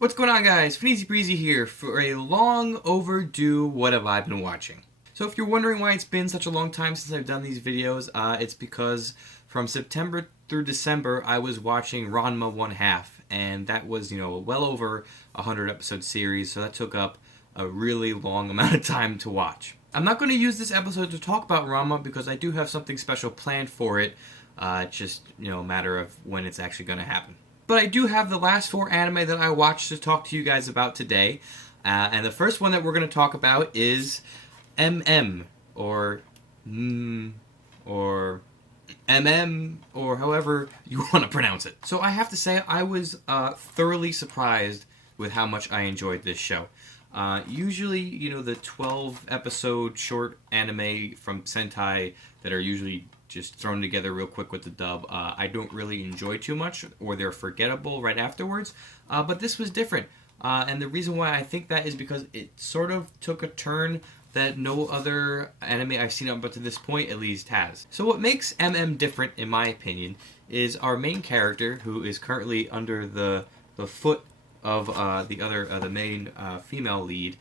What's going on, guys? Fneezy Breezy here for a long overdue What Have I Been Watching. So if you're wondering why it's been such a long time since I've done these videos, it's because from September through December I was watching Ranma 1 half, and that was, well over a 100 episode series, so that took up a really long amount of time to watch. I'm not going to use this episode to talk about Ranma because I do have something special planned for it, just, a matter of when it's actually going to happen. But I do have the last 4 anime that I watched to talk to you guys about today. And the first one that we're going to talk about is MM, or or MM, or however you want to pronounce it. So I have to say, I was thoroughly surprised with how much I enjoyed this show. Usually, the 12 episode short anime from Sentai that are usually just thrown together real quick with the dub, I don't really enjoy too much, or they're forgettable right afterwards. But this was different. And the reason why I think that is because it sort of took a turn that no other anime I've seen up to this point at least has. So what makes MM different, in my opinion, is our main character, who is currently under the foot of the main female lead,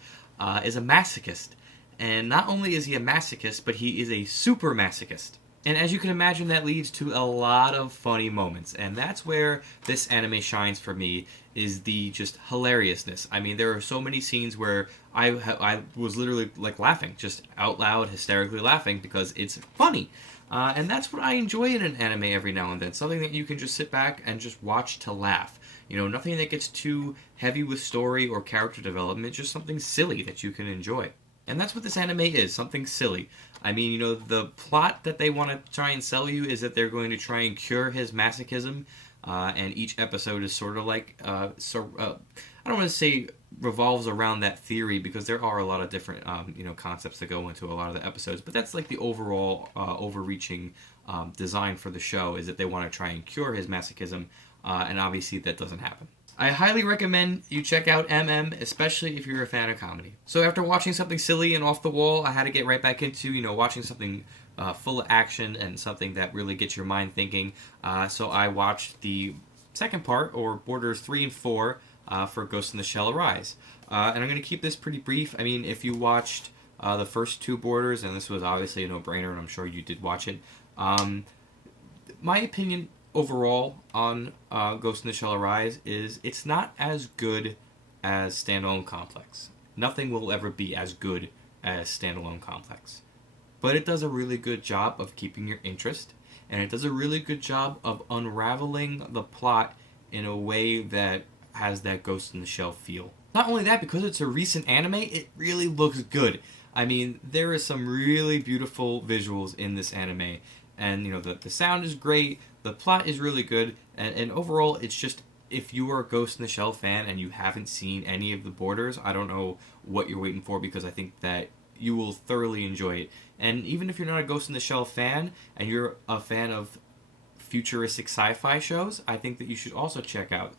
is a masochist. And not only is he a masochist, but he is a super masochist. And as you can imagine, that leads to a lot of funny moments. And that's where this anime shines for me, is the just hilariousness. I mean, there are so many scenes where I was literally like laughing, just out loud, hysterically laughing, because it's funny. And that's what I enjoy in an anime every now and then. Something that you can just sit back and just watch to laugh. Nothing that gets too heavy with story or character development, just something silly that you can enjoy. And that's what this anime is, something silly. I mean, the plot that they want to try and sell you is that they're going to try and cure his masochism, and each episode is sort of like, I don't want to say revolves around that theory, because there are a lot of different, concepts that go into a lot of the episodes, but that's like the overall, overreaching design for the show, is that they want to try and cure his masochism, and obviously that doesn't happen. I highly recommend you check out MM, especially if you're a fan of comedy. So after watching something silly and off the wall, I had to get right back into, watching something full of action and something that really gets your mind thinking. So I watched the second part, or Borders 3 and 4, for Ghost in the Shell Arise. And I'm going to keep this pretty brief. I mean, if you watched the first 2 Borders, and this was obviously a no-brainer, and I'm sure you did watch it, my opinion overall on Ghost in the Shell Arise is it's not as good as Standalone Complex. Nothing will ever be as good as Standalone Complex. But it does a really good job of keeping your interest, and it does a really good job of unraveling the plot in a way that has that Ghost in the Shell feel. Not only that, because it's a recent anime, it really looks good. I mean, there is some really beautiful visuals in this anime, and the sound is great, the plot is really good, and overall it's just, if you are a Ghost in the Shell fan and you haven't seen any of the Borders, I don't know what you're waiting for, because I think that you will thoroughly enjoy it. And even if you're not a Ghost in the Shell fan and you're a fan of futuristic sci-fi shows, I think that you should also check out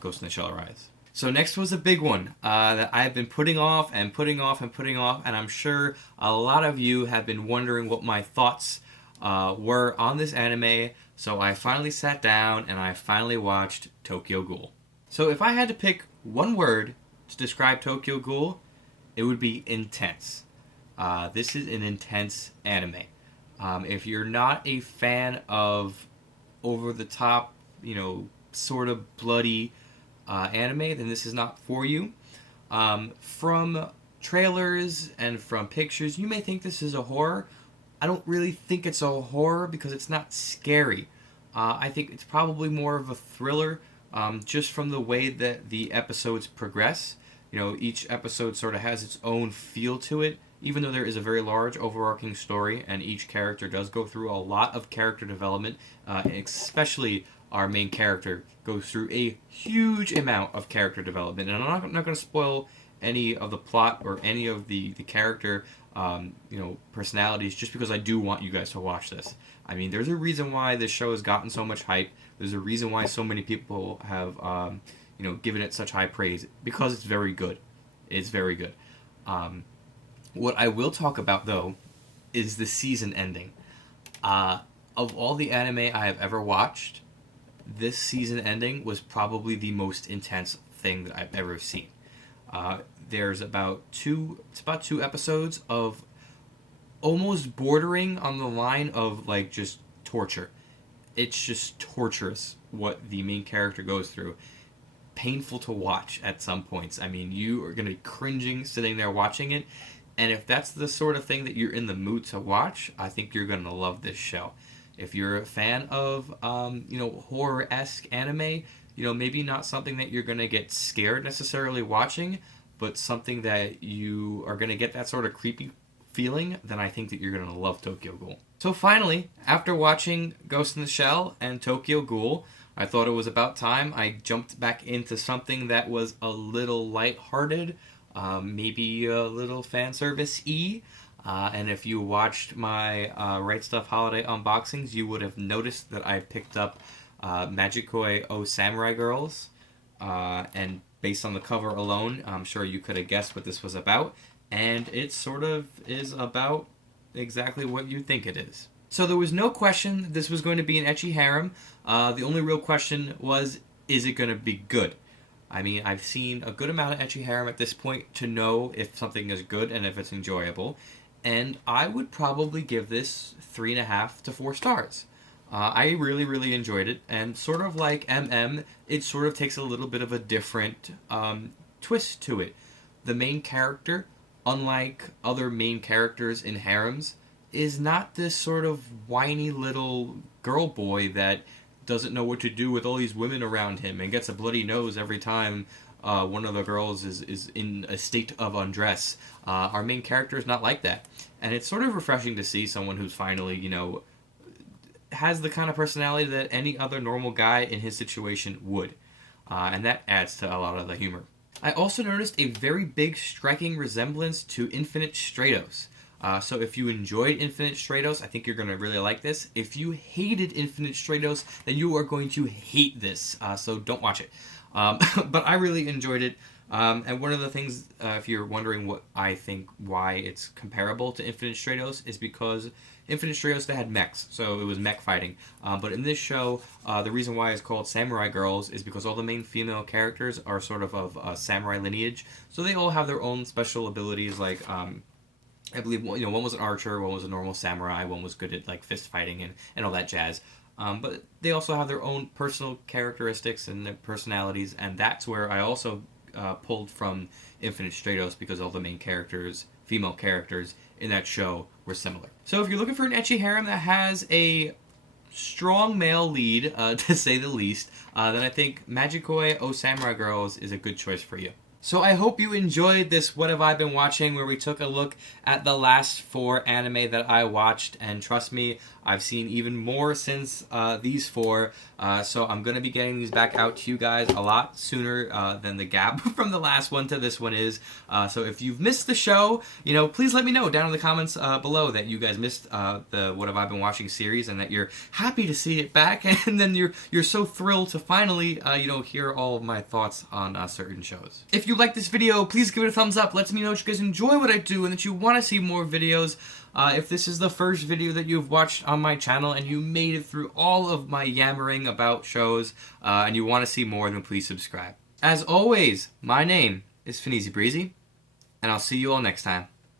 Ghost in the Shell Arise. So next was a big one that I've been putting off and putting off and putting off, and I'm sure a lot of you have been wondering what my thoughts were on this anime. So I finally sat down and I finally watched Tokyo Ghoul. So if I had to pick one word to describe Tokyo Ghoul, it would be intense. This is an intense anime. If you're not a fan of over-the-top, sort of bloody anime, then this is not for you. From trailers and from pictures, you may think this is a horror. I don't really think it's a horror because it's not scary. I think it's probably more of a thriller, just from the way that the episodes progress. Each episode sort of has its own feel to it, even though there is a very large overarching story, and each character does go through a lot of character development, especially our main character goes through a huge amount of character development. And I'm not going to spoil any of the plot or any of the character personalities, just because I do want you guys to watch this. I mean, there's a reason why this show has gotten so much hype. There's a reason why so many people have given it such high praise, because it's very good. It's very good. What I will talk about, though, is the season ending. Of all the anime I have ever watched, this season ending was probably the most intense thing that I've ever seen. There's about two episodes of almost bordering on the line of like just torture. It's just torturous what the main character goes through. Painful to watch at some points. I mean, you are going to be cringing sitting there watching it. And if that's the sort of thing that you're in the mood to watch, I think you're going to love this show. If you're a fan of, horror-esque anime, maybe not something that you're going to get scared necessarily watching, but something that you are going to get that sort of creepy feeling, then I think that you're going to love Tokyo Ghoul. So finally, after watching Ghost in the Shell and Tokyo Ghoul, I thought it was about time I jumped back into something that was a little lighthearted, maybe a little fan service-y. And if you watched my Right Stuff holiday unboxings, you would have noticed that I picked up Majikoi Oh Samurai Girls. And based on the cover alone, I'm sure you could have guessed what this was about. And it sort of is about exactly what you think it is. So there was no question that this was going to be an ecchi harem. The only real question was, is it going to be good? I mean, I've seen a good amount of ecchi harem at this point to know if something is good and if it's enjoyable. And I would probably give this 3.5 to 4 stars. I really, really enjoyed it. And sort of like MM, it sort of takes a little bit of a different twist to it. The main character, unlike other main characters in harems, is not this sort of whiny little girl boy that doesn't know what to do with all these women around him and gets a bloody nose every time one of the girls is in a state of undress. Our main character is not like that. And it's sort of refreshing to see someone who's finally, has the kind of personality that any other normal guy in his situation would. And that adds to a lot of the humor. I also noticed a very big striking resemblance to Infinite Stratos. So if you enjoyed Infinite Stratos, I think you're going to really like this. If you hated Infinite Stratos, then you are going to hate this. So don't watch it. But I really enjoyed it. And one of the things, if you're wondering what I think why it's comparable to Infinite Stratos, is because Infinite Stratos, they had mechs, so it was mech fighting. But in this show, the reason why it's called Samurai Girls is because all the main female characters are sort of samurai lineage. So they all have their own special abilities, like I believe one was an archer, one was a normal samurai, one was good at like fist fighting and all that jazz. But they also have their own personal characteristics and their personalities, and that's where I also pulled from Infinite Stratos, because all the main characters, female characters in that show, were similar. So if you're looking for an ecchi harem that has a strong male lead, to say the least, then I think Majikoi Oh Samurai Girls is a good choice for you. So I hope you enjoyed this What Have I Been Watching, where we took a look at the last 4 anime that I watched, and trust me, I've seen even more since these 4, so I'm going to be getting these back out to you guys a lot sooner than the gap from the last one to this one is. So if you've missed the show, please let me know down in the comments below that you guys missed the What Have I Been Watching series, and that you're happy to see it back, and then you're so thrilled to finally hear all of my thoughts on certain shows. If you like this video, please give it a thumbs up. Lets me know that you guys enjoy what I do and that you want to see more videos. If this is the first video that you've watched on my channel and you made it through all of my yammering about shows and you want to see more, then please subscribe. As always, my name is Fineasy Breezy, and I'll see you all next time.